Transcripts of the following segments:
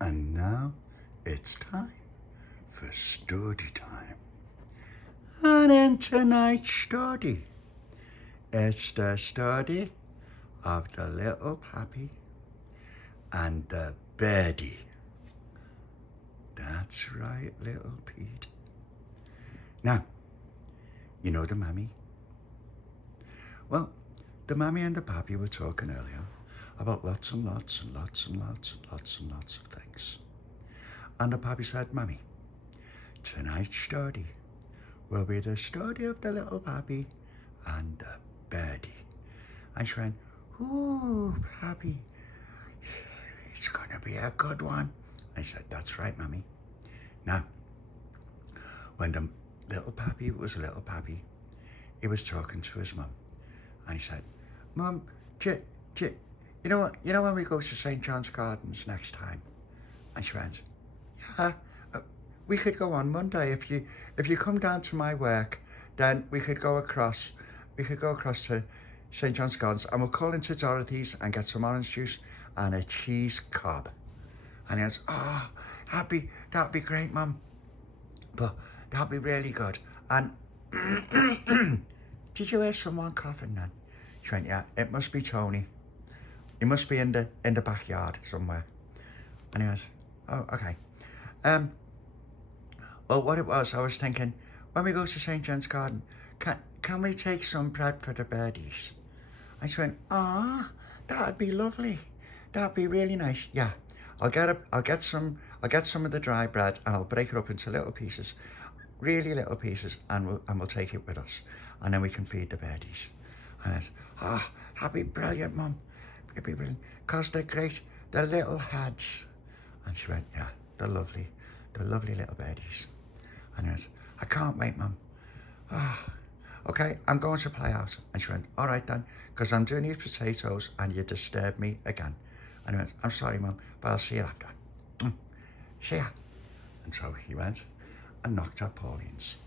And now it's time for Stordy time. And in tonight's Stordy, it's the story of the Little Papi and the Birdy. That's right, little Pete. Now, you know the mammy? Well, the mammy and the pappy were talking earlier about lots and lots and lots and lots and lots and lots of things. And the pappy said, Mammy, tonight's story will be the story of the little pappy and the birdie. And she went, ooh, pappy, it's going to be a good one. I said, that's right, Mammy. Now, when the little pappy was a little pappy, he was talking to his mum. And he said, Mum, you know what? You know when we go to St. John's Gardens next time? And she went, yeah, we could go on Monday. If you come down to my work, then we could go across to St. John's Gardens and we'll call into Dorothy's and get some orange juice and a cheese cob. And he goes, oh, that'd be great, Mum. But that'd be really good. And did you hear someone coughing then? She went, yeah, it must be Tony. He must be in the backyard somewhere. And he goes, oh, okay. Well, what it was, I was thinking, when we go to St. John's Garden, can we take some bread for the birdies? And she went, ah, that'd be lovely. That'd be really nice. Yeah, I'll get some of the dry bread and I'll break it up into little pieces, really little pieces, and we'll take it with us, and then we can feed the birdies. And I said, ah, that'd be brilliant, Mum. It'd be brilliant, 'cause they're great. They're little heads. And she went, yeah, they're lovely little birdies. And I said, I can't wait, Mum. Ah, okay, I'm going to play out. And she went, all right then, 'cause I'm doing these potatoes and you disturbed me again. And he went, I'm sorry, Mum, but I'll see you after. See ya. And so he went and knocked at Pauline's.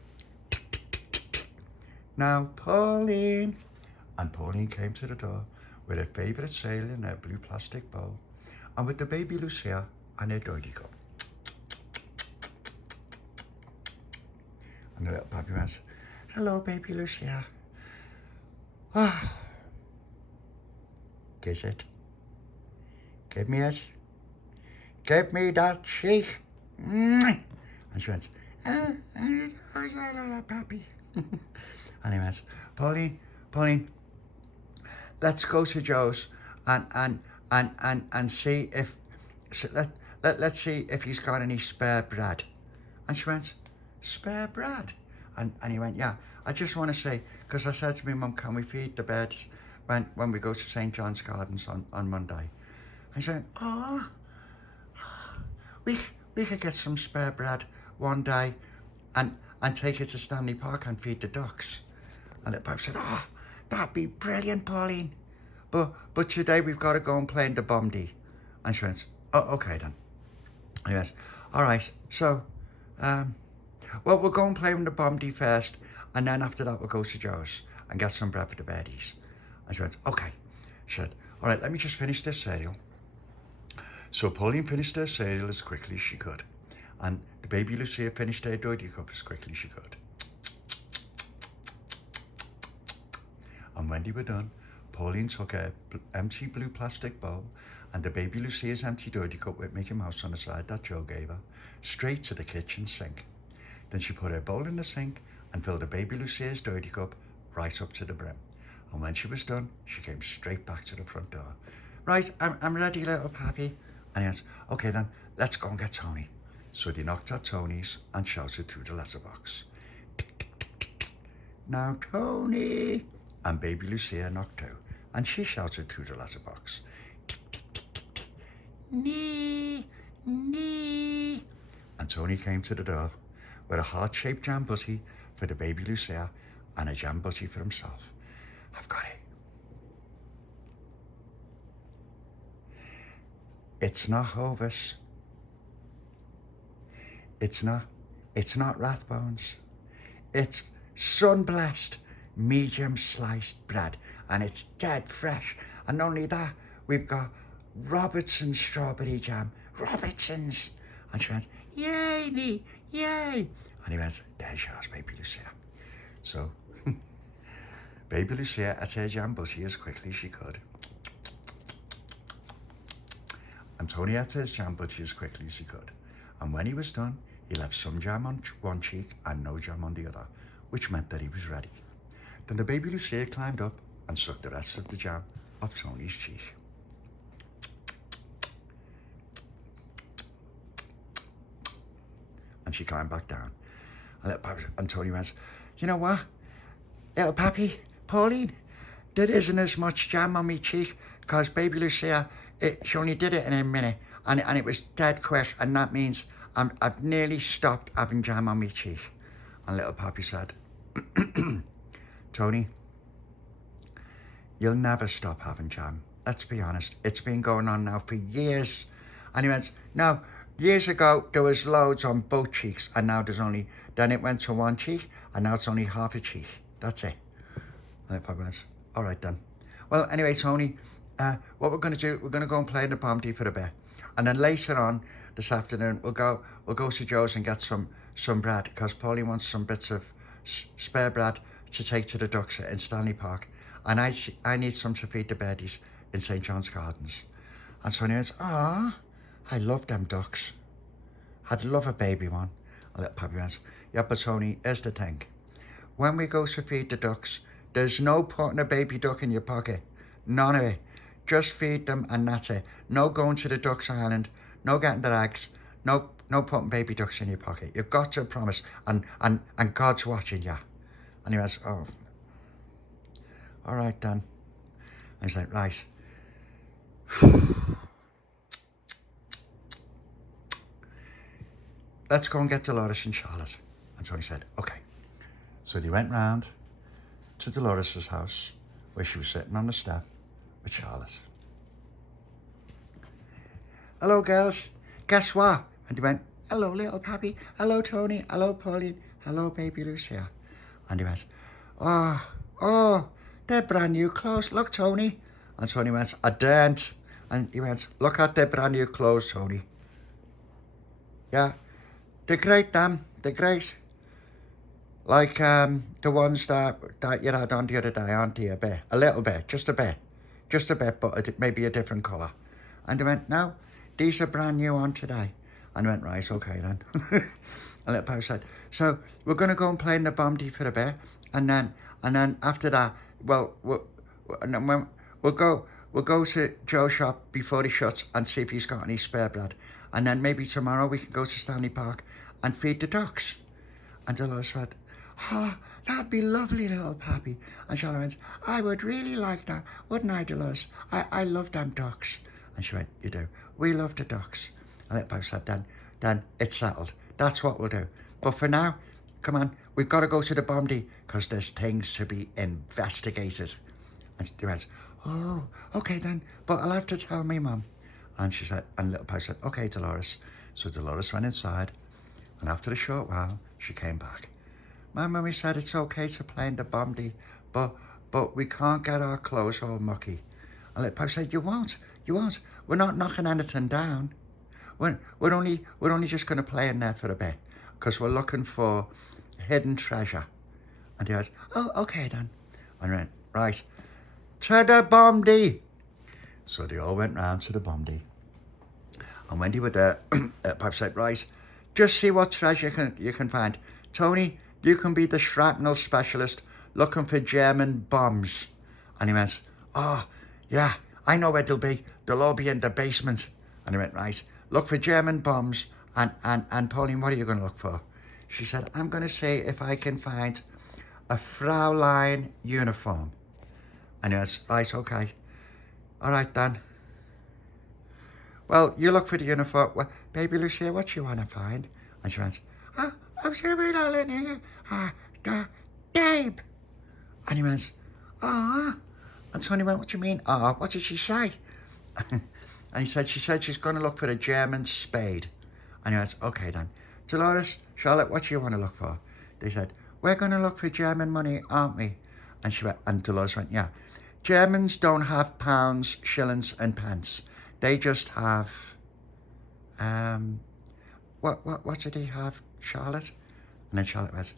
Now, Pauline. And Pauline came to the door with her favourite cereal in her blue plastic bowl and with the Baby Lucia and her Birdy cup. And the little pappy went, hello, Baby Lucia. Ah, kiss it. Give me it. Give me that cheek. And she went, pappy. And he went, Pauline, let's go to Joe's and see if let's see if he's got any spare bread. And she went, spare bread? And he went, yeah, I just want to say, because I said to my mum, can we feed the birds when we go to St. John's Gardens on Monday? And she went, oh, we could get some spare bread one day and take it to Stanley Park and feed the ducks. And little Bob said, oh, that'd be brilliant, Pauline. But today we've got to go and play in the Bomdy. And she went, oh, okay then. And he went, all right, so, well, we'll go and play in the Bomdy first, and then after that we'll go to Joe's and get some bread for the birdies. And she went, okay. She said, all right, let me just finish this cereal. So Pauline finished her cereal as quickly as she could, and the Baby Lucia finished her Birdy cup as quickly as she could. And when they were done, Pauline took her empty blue plastic bowl and the Baby Lucia's empty Birdy cup with Mickey Mouse on the side that Joe gave her, straight to the kitchen sink. Then she put her bowl in the sink and filled the Baby Lucia's Birdy cup right up to the brim. And when she was done, she came straight back to the front door. Right, I'm ready, little pappy. And he asked, okay then, let's go and get Tony. So they knocked at Tony's and shouted through the letterbox, tick, tick, tick, tick, tick. Now, Tony. And Baby Lucia knocked too, and she shouted through the letterbox, tick, tick, tick, tick, tick. Nee, nee. And Tony came to the door with a heart-shaped jam butty for the Baby Lucia and a jam butty for himself. I've got it. It's not Hovis. It's not Rathbones. It's sun-blessed medium sliced bread, and it's dead fresh. And not only that, we've got Robertson's strawberry jam Robertson's. And she went, yay, me, yay. And he went, there's yours, Baby Lucia. So, Baby Lucia ate her jam butty as quickly as she could. And Tony ate his jam butty as quickly as he could. And when he was done, he left some jam on one cheek and no jam on the other, which meant that he was ready. Then the Baby Lucia climbed up and sucked the rest of the jam off Tony's cheek. And she climbed back down. And Tony went, you know what, Little Papi, Pauline, there isn't as much jam on me cheek because Baby Lucia, she only did it in a minute and it was dead quick, and that means I've nearly stopped having jam on me cheek. And Little Papi said, Tony, you'll never stop having jam. Let's be honest, it's been going on now for years. And he went, no, years ago there was loads on both cheeks and now there's only, then it went to one cheek and now it's only half a cheek. That's it. And Little Papi went, all right then. Well, anyway, Tony, what we're going to do, we're going to go and play in the Bombay for a bit. And then later on this afternoon, we'll go to Joe's and get some bread because Pauline wants some bits of spare bread to take to the ducks in Stanley Park. And I need some to feed the birdies in St. John's Gardens. And Tony went, I love them ducks. I'd love a baby one. And Little Papi went, yeah, but Tony, here's the thing. When we go to feed the ducks, there's no putting a baby duck in your pocket. None of it. Just feed them and that's it. No going to the Ducks Island. No getting their eggs. No putting baby ducks in your pocket. You've got to promise. And God's watching you. And he went, oh, all right then. And he's like, right. Let's go and get Delores and Charlotte. And Tony said, okay. So they went round to Delores' house where she was sitting on the step with Charlotte. Hello, girls. Guess what? And they went, hello, Little Papi. Hello, Tony. Hello, Pauline. Hello, Baby Lucia. And he went, oh, they're brand new clothes. Look, Tony. And Tony went, I daren't. And he went, look at their brand new clothes, Tony. Yeah, they're great, damn. They're great. Like the ones that you had on the other day, aren't they? A little bit, just a bit, but maybe a different colour. And they went, no, these are brand new on today. And I went, right, okay then. And Little Papi said, so we're going to go and play in the Bombay for a bit, and then after that, well, we'll go to Joe's shop before he shuts and see if he's got any spare bread, and then maybe tomorrow we can go to Stanley Park and feed the ducks. And Delores said, oh, that'd be lovely, Little Papi. And Charlotte went, I would really like that, wouldn't I, Delores? I love them ducks. And she went, you do? We love the ducks. And Little Papi said, then it's settled. That's what we'll do. But for now, come on, we've got to go to the Bombay because there's things to be investigated. And they went, oh, okay then, but I'll have to tell me mum. And she said, and Little Papi said, okay, Delores. So Delores went inside, and after a short while, she came back. My mummy said it's okay to play in the Bombay, but we can't get our clothes all mucky. And Little Papi said, you won't. We're not knocking anything down. We're only just going to play in there for a bit, because we're looking for hidden treasure. And he goes, oh, okay then. And I went, right, to the Bombay. So they all went round to the Bombay. And when they were there, Papi said, right, just see what treasure you can find. Tony, you can be the shrapnel specialist looking for German bombs. And he went, oh, yeah, I know where they'll be. They'll all be in the basement. And he went, right, look for German bombs. And Pauline, what are you going to look for? She said, I'm going to see if I can find a Fraulein uniform. And he was, right, okay. All right, then. Well, you look for the uniform. Well, Baby Lucia, what you want to find? And she went, I'm sure we don't Gabe. And he went, and Tony went, what do you mean? What did she say? And she said she's going to look for a German spade. And he went, okay then. Delores, Charlotte, what do you want to look for? They said, we're going to look for German money, aren't we? And she went, and Delores went, yeah. Germans don't have pounds, shillings and pence. They just have what did he have, Charlotte? And then Charlotte went,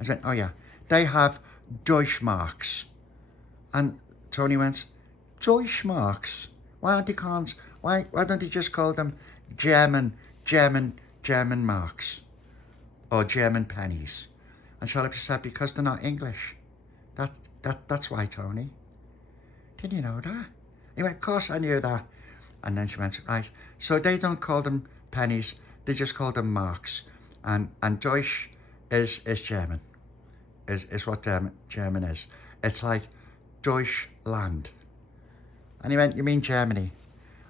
I went, oh yeah, they have Deutschmarks. And Tony went, Deutschmarks? Why aren't they called, why don't they just call them German marks? Or German pennies? And Charlotte said, because they're not English. That's why, Tony. Didn't you know that? He went, of course I knew that. And then she went, right, so they don't call them pennies, they just call them marks. And Deutsch is German, is what German is. It's like Deutschland. And he went, you mean Germany?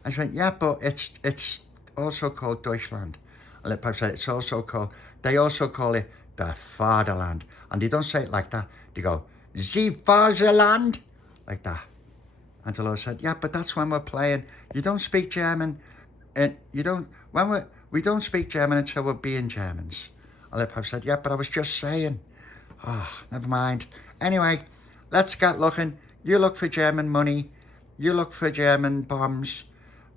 And she went, yeah, but it's also called Deutschland. And Little Papi said, it's also called, they also call it the fatherland. And they don't say it like that. They go, the fatherland, like that. And Delores said, yeah, but that's when we're playing. You don't speak German. We don't speak German until we're being Germans. And Little Papi said, yeah, but I was just saying. Oh, never mind. Anyway, let's get looking. You look for German money. You look for German bombs.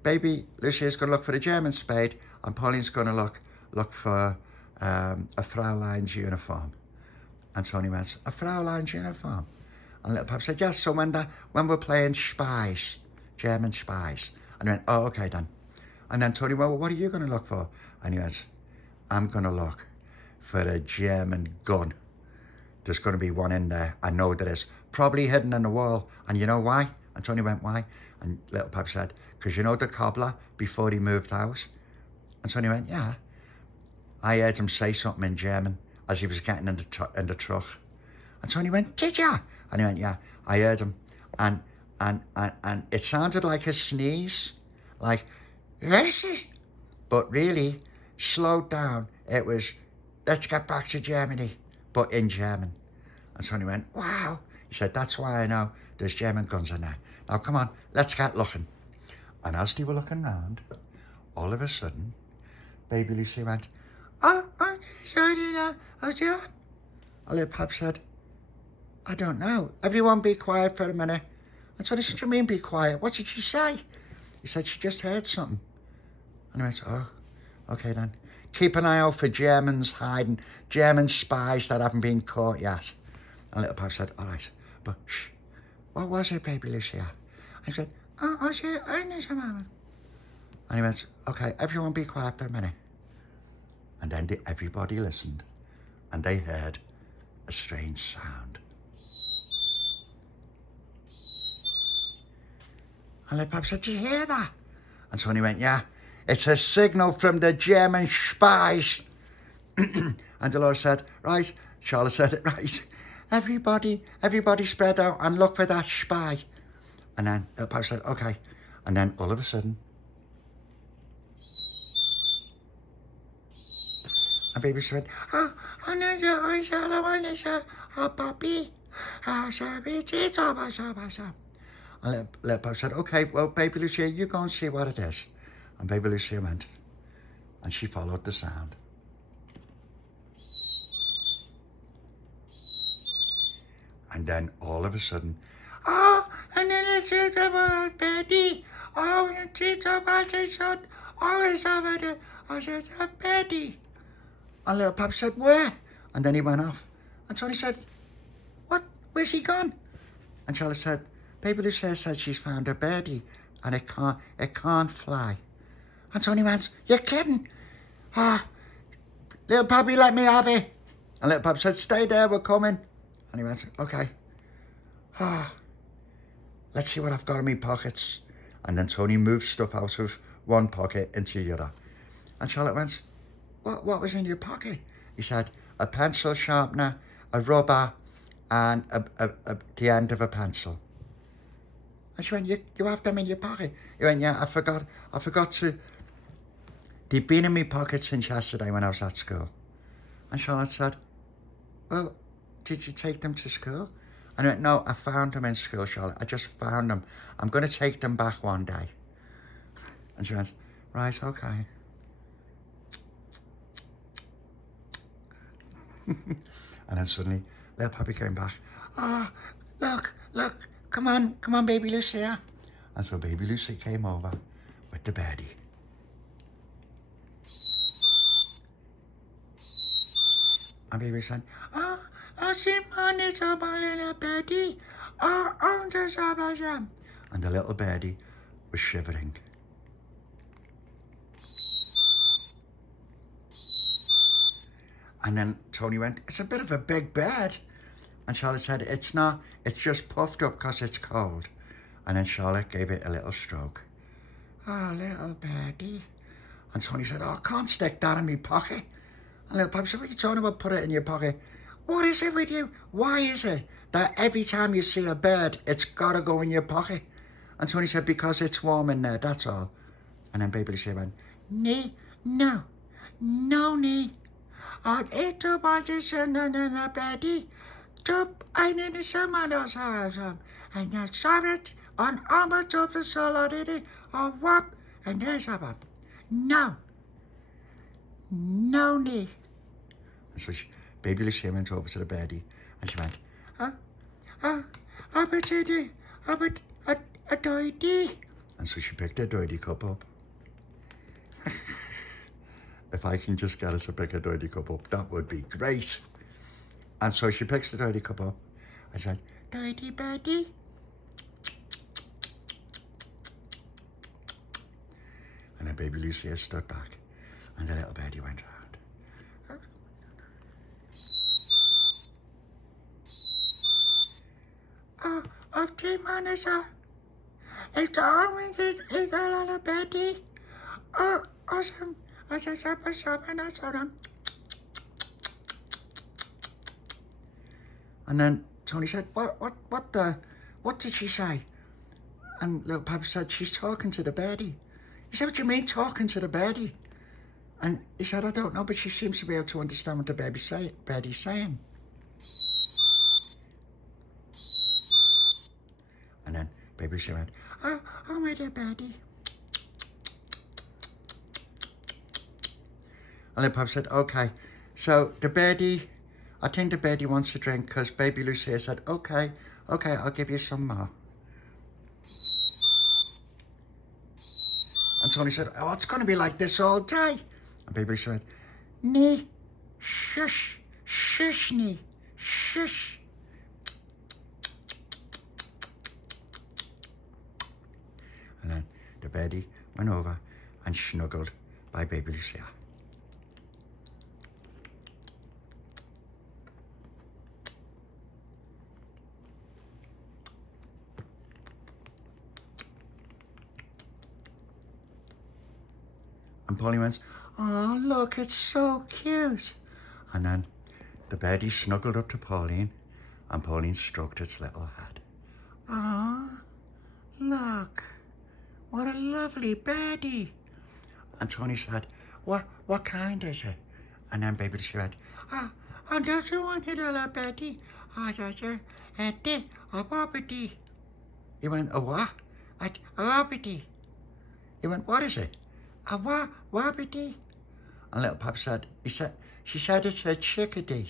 Baby Lucia's going to look for the German spade. And Pauline's going to look for a Fraulein's uniform. And Tony went, a Fraulein's uniform? And Little Papi said, yes, so when we're playing spies, German spies. And he went, oh, okay then. And then Tony went, well, what are you going to look for? And he went, I'm going to look for a German gun. There's going to be one in there. I know there is. Probably hidden in the wall. And you know why? And Tony went, why? And Little Papi said, because you know the cobbler before he moved house? And Tony went, yeah. I heard him say something in German as he was getting in the truck. And Tony went, did ya? And he went, yeah, I heard him. And it sounded like a sneeze, like, yes. But really, slowed down. It was, let's get back to Germany, but in German. And Tony went, wow. He said, that's why I know there's German guns in there. Now, come on, let's get looking. And as they were looking round, all of a sudden, Baby Lucia went, oh, sorry, and Little Papi said, I don't know. Everyone be quiet for a minute. And so I said, what do you mean be quiet? What did she say? He said, she just heard something. And I went, oh, okay then. Keep an eye out for Germans hiding, German spies that haven't been caught yet. And Little Papi said, all right, but shh. What was it, Baby Lucia? I said, oh, I said, I need some moment. And he went, okay, everyone be quiet for a minute. And then everybody listened, and they heard a strange sound. And Little Papi said, did you hear that? And Tony went, yeah, it's a signal from the German spies. And Delores said, right. Charlotte said it, right. Everybody spread out and look for that spy. And then Little Papi said, okay. And then all of a sudden, and Baby said, oh, Papi. And Little Papi said, okay, well, Baby Lucia, you go and see what it is. And Baby Lucia went, and she followed the sound. And then all of a sudden, oh, and then it's about Birdy. Oh, it's about the shot. Oh, it's over there. Oh, it's about Birdy. And Little Papi said, where? And then he went off. And Tony said, what? Where's he gone? And Charlotte said, Baby Lucia said she's found a birdie and it can't fly. And Tony went, you're kidding? Ah, Little Papi, let me have it. And Little Papi said, stay there, we're coming. And he went, okay. Ah, let's see what I've got in my pockets. And then Tony moved stuff out of one pocket into the other. And Charlotte went, what was in your pocket? He said, a pencil sharpener, a rubber, and the end of a pencil. And she went, you have them in your pocket? He went, yeah, I forgot to. They've been in my pocket since yesterday when I was at school. And Charlotte said, well, did you take them to school? And I went, no, I found them in school, Charlotte. I just found them. I'm going to take them back one day. And she went, right, okay. And then suddenly, Little Papi came back. Oh, look, come on, Baby Lucia. And so Baby Lucia came over with at the birdie. And Baby said, see my little birdie. And the little birdie was shivering. And then Tony went, it's a bit of a big bird. And Charlotte said, it's not, it's just puffed up because it's cold. And then Charlotte gave it a little stroke. Oh, little birdie. And Tony said, I can't stick that in my pocket. And Little Papi said, what are you talking about, put it in your pocket? What is it with you? Why is it that every time you see a bird, it's got to go in your pocket? And Tony said, because it's warm in there, that's all. And then Baby Lucia went, no, nee. It's a position and a birdie. I need someone else. And I saw it on almost of the solidity or whoop. And there's a one. No, nee. And so Baby Lucia went over to the birdie and she went, a doity. And so she picked a doity cup up. If I can just get us to pick a doity cup up, that would be great. And so she picks the doity cup up and she went, doity birdie. And then Baby Lucia stood back and the little birdie went round. Team manager. It's always is a little birdie. Awesome. And then Tony said, what did she say? And Little Papi said, she's talking to the birdie. He said, what do you mean talking to the birdie? And he said, I don't know, but she seems to be able to understand what the birdie's saying. And then Baby Lucia went, my dear birdie. And Little Papi said, okay, so the birdie, I think the birdie wants a drink because Baby Lucia said, okay, I'll give you some more. And Tony said, it's going to be like this all day. And Baby Lucia went, nee, shush, nee, shush. And then the birdie went over and snuggled by Baby Lucia. And Pauline went, oh, look, it's so cute. And then the birdie snuggled up to Pauline and Pauline stroked its little head. Look, what a lovely birdie. And Tony said, what kind is it? And then Baby Lucia went, I just want a little birdie. A wobbity. He went, a what? A wobbity. He went, what is it? A wobbity. And Little Papi said, she said it's a chickadee.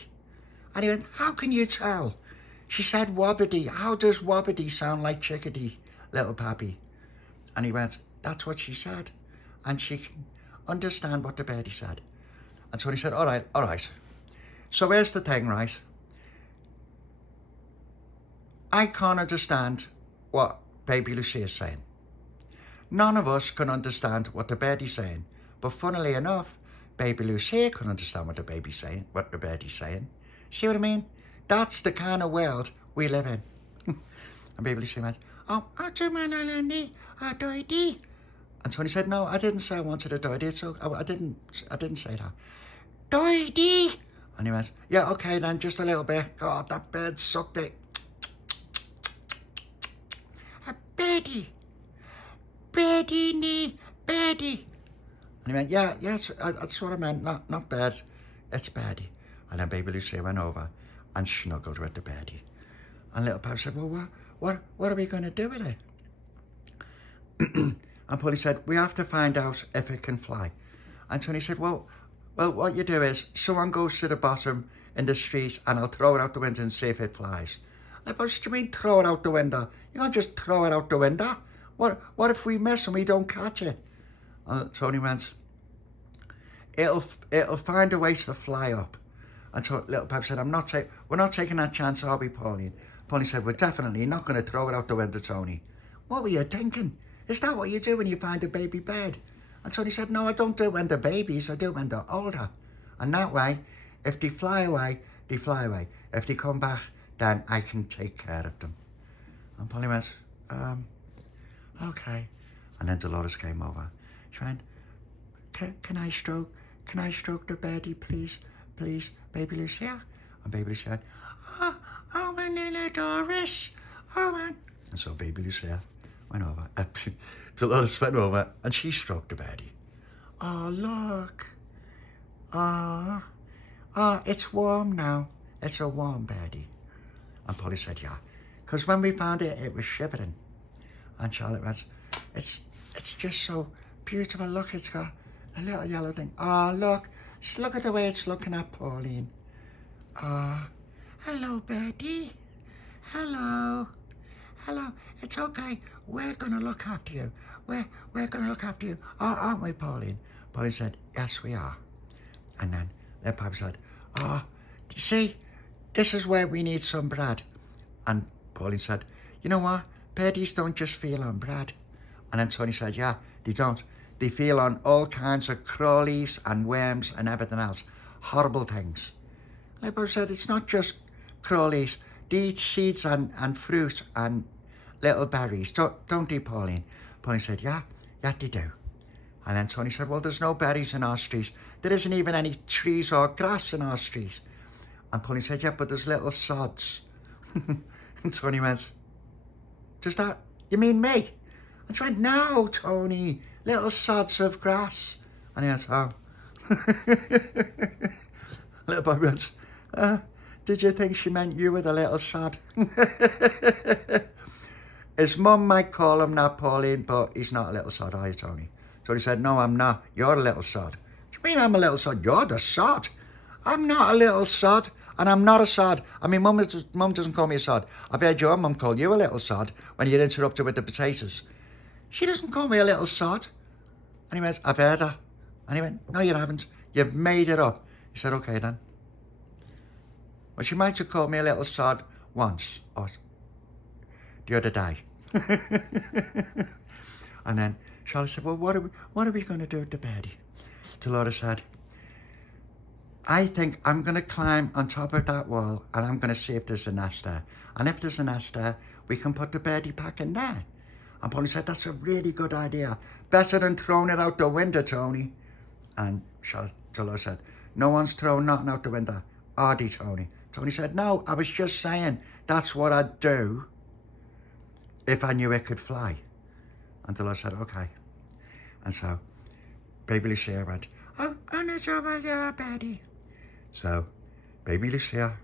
And he went, how can you tell? She said wobbity. How does wobbity sound like chickadee, Little Papi? And he went, that's what she said. And she can understand what the birdie said. And so he said, all right. So here's the thing, right? I can't understand what Baby Lucia is saying. None of us can understand what the birdie's saying. But funnily enough, Baby Lucia can understand what the birdie's saying. See what I mean? That's the kind of world we live in. And Baby Lucia went, a doity. And Tony said, no, I didn't say I wanted a doity. So I didn't say that. Doity. And he went, yeah, okay then, just a little bit. God, that bird sucked it. A birdie. Birdie. And he went, yes, that's what I meant, not bird, it's birdie. And then Baby Lucia went over and snuggled with the birdie. And Little Papi said, well, what are we going to do with it? And Pauline said, we have to find out if it can fly. And Tony said, well, what you do is, someone goes to the bottom in the street and I'll throw it out the window and see if it flies. Like, what do you mean throw it out the window? You can't just throw it out the window. What if we miss and we don't catch it? And Tony went, it'll find a way to fly up. And so Little Papi said, we're not taking that chance, are we, Pauline? Pauline said, we're definitely not going to throw it out the window, Tony. What were you thinking? Is that what you do when you find a baby bird? And Tony said, no, I don't do it when they're babies, I do it when they're older. And that way, if they fly away, they fly away. If they come back, then I can take care of them. And Pauline went, okay. And then Delores came over. She went, can I stroke the birdie, please, Baby Lucia? And Baby Lucia went, oh, my little Doris, oh, man. And so Baby Lucia went over. Delores went over and she stroked the birdie. Oh, look. Oh, it's warm now. It's a warm birdie. And Polly said, yeah. Because when we found it, it was shivering. And Charlotte went, it's just so beautiful. Look, it's got a little yellow thing. Oh, look. Just look at the way it's looking at Pauline. Hello, Birdie. Hello. It's okay. We're going to look after you. We're going to look after you. Aren't we, Pauline? Pauline said, yes, we are. And then Little Papi said, see, this is where we need some bread. And Pauline said, you know what? Birdies don't just feel on bread. And then Tony said, yeah, they don't. They feel on all kinds of crawlies and worms and everything else. Horrible things. Little Papi said, it's not just crawlies. They eat seeds and fruit and little berries. Don't they, Pauline? Pauline said, yeah, they do. And then Tony said, well, there's no berries in our streets. There isn't even any trees or grass in our streets. And Pauline said, yeah, but there's little sods. And Tony went, does that, you mean me? And she went, no, Tony, little sods of grass. And he went, oh. Little Papi went, did you think she meant you were the little sod? His mum might call him that, Pauline, but he's not a little sod, are you, Tony? So he said, no, I'm not. You're a little sod. What do you mean I'm a little sod? You're the sod. I'm not a little sod, and I'm not a sod. I mean, mum doesn't call me a sod. I've heard your mum call you a little sod when you interrupt her with the potatoes. She doesn't call me a little sod. And he went, I've heard her. And he went, no, you haven't. You've made it up. He said, okay, then. Well, she might have called me a little sod once, or the other day. And then Charlotte said, well, what are we going to do with the birdie? Delores said, I think I'm going to climb on top of that wall and I'm going to see if there's a nest there. And if there's a nest there, we can put the birdie back in there. And Pauline said, that's a really good idea. Better than throwing it out the window, Tony. And Delores said, no one's thrown nothing out the window. Are they, Tony? Tony said, no, I was just saying that's what I'd do if I knew it could fly. And Delores said, okay. And so Baby Lucia went, oh, I'm not sure about your birdie. So Baby Lucia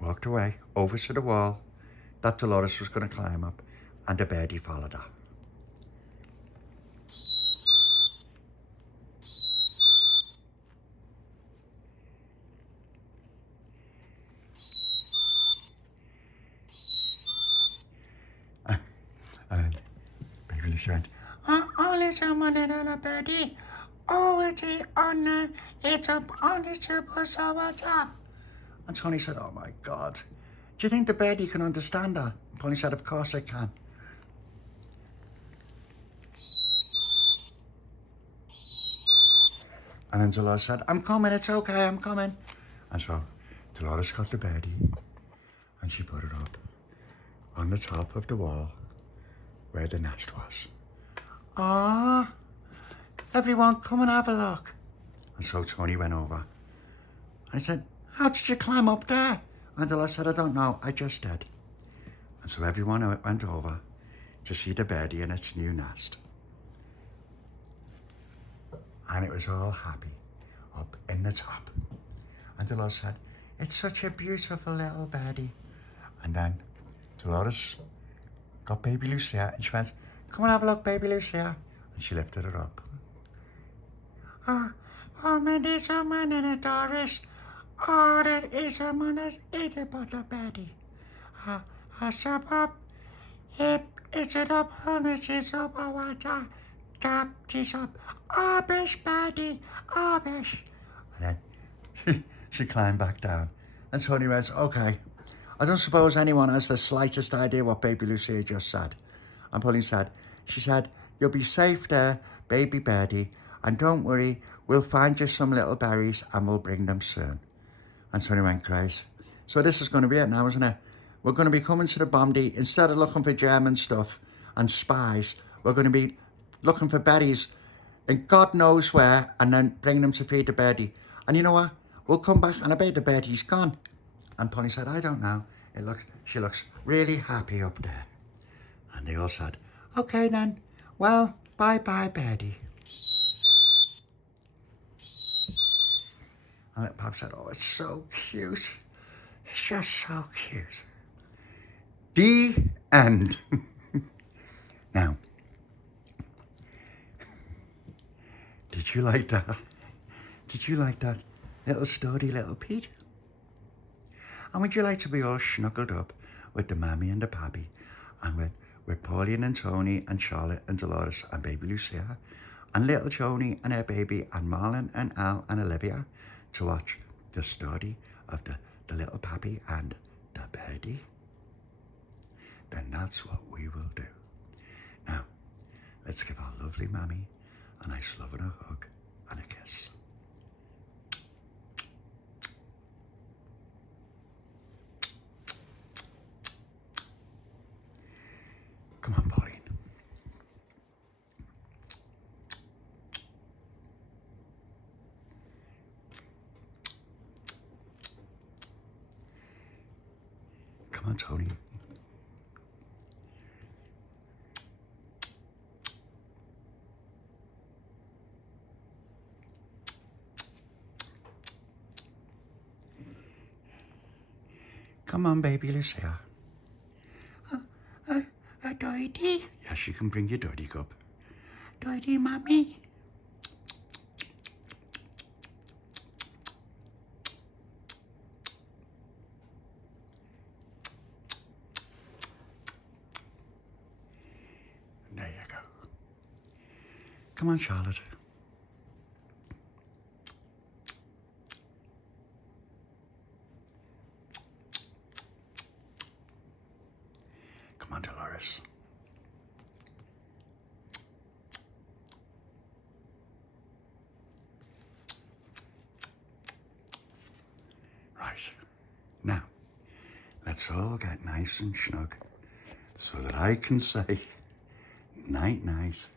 walked away over to the wall that Delores was going to climb up, and the birdie followed her. And Baby Lucia went, oh, listen, my little birdie. Oh, it's up on the super top. And Tony said, oh my God. Do you think the birdie can understand that? And Tony said, of course it can. And then Delores said, I'm coming, it's okay, I'm coming. And so Delores got the birdie and she put it up on the top of the wall where the nest was. Ah, everyone come and have a look. And so Tony went over. I said, how did you climb up there? And Delores said, I don't know, I just did. And so everyone went over to see the birdie in its new nest. And it was all happy up in the top. And Delores said, it's such a beautiful little birdie. And then Delores got Baby Lucia and she went, come and have a look, Baby Lucia. And she lifted her up. Oh, my dear, so my little Doris. Oh, that is a man's eat a bottle birdie. A sub up, hip, it's it up on the cheese up a water. Chop this up. Oh, bish, Birdy. Oh, bish. And then she climbed back down. And Tony went, okay, I don't suppose anyone has the slightest idea what Baby Lucia just said. And Pauline said, she said, you'll be safe there, baby Birdy, and don't worry, we'll find you some little berries and we'll bring them soon. And Tony went, great. So this is going to be it now, isn't it? We're going to be coming to the Bombay. Instead of looking for German stuff and spies, we're going to be looking for berries in God knows where and then bring them to feed the Birdy. And you know what? We'll come back and I bet the Birdy's gone. And Pauline said, I don't know. She looks really happy up there. And they all said, okay then. Well, bye-bye, Birdy. And Little Papi said, oh, it's so cute. It's just so cute. The end. Now, did you like that? Did you like that little story, Little Pete? And would you like to be all snuggled up with the Mammy and the Pappy and with Pauline and Tony and Charlotte and Delores and Baby Lucia and little Joni and her baby and Marlon and Al and Olivia to watch the story of the Little Pappy and the Birdy? Then that's what we will do. Now, let's give our lovely Mammy a nice love and a hug and a kiss. Come on, Pauline. Come on, Tony. Come on, Baby Lucia. Doity? Yes, you can bring your doity cup. Doity, Mummy. There you go. Come on, Charlotte. Come on, Delores. Right. Now, let's all get nice and snug so that I can say night-night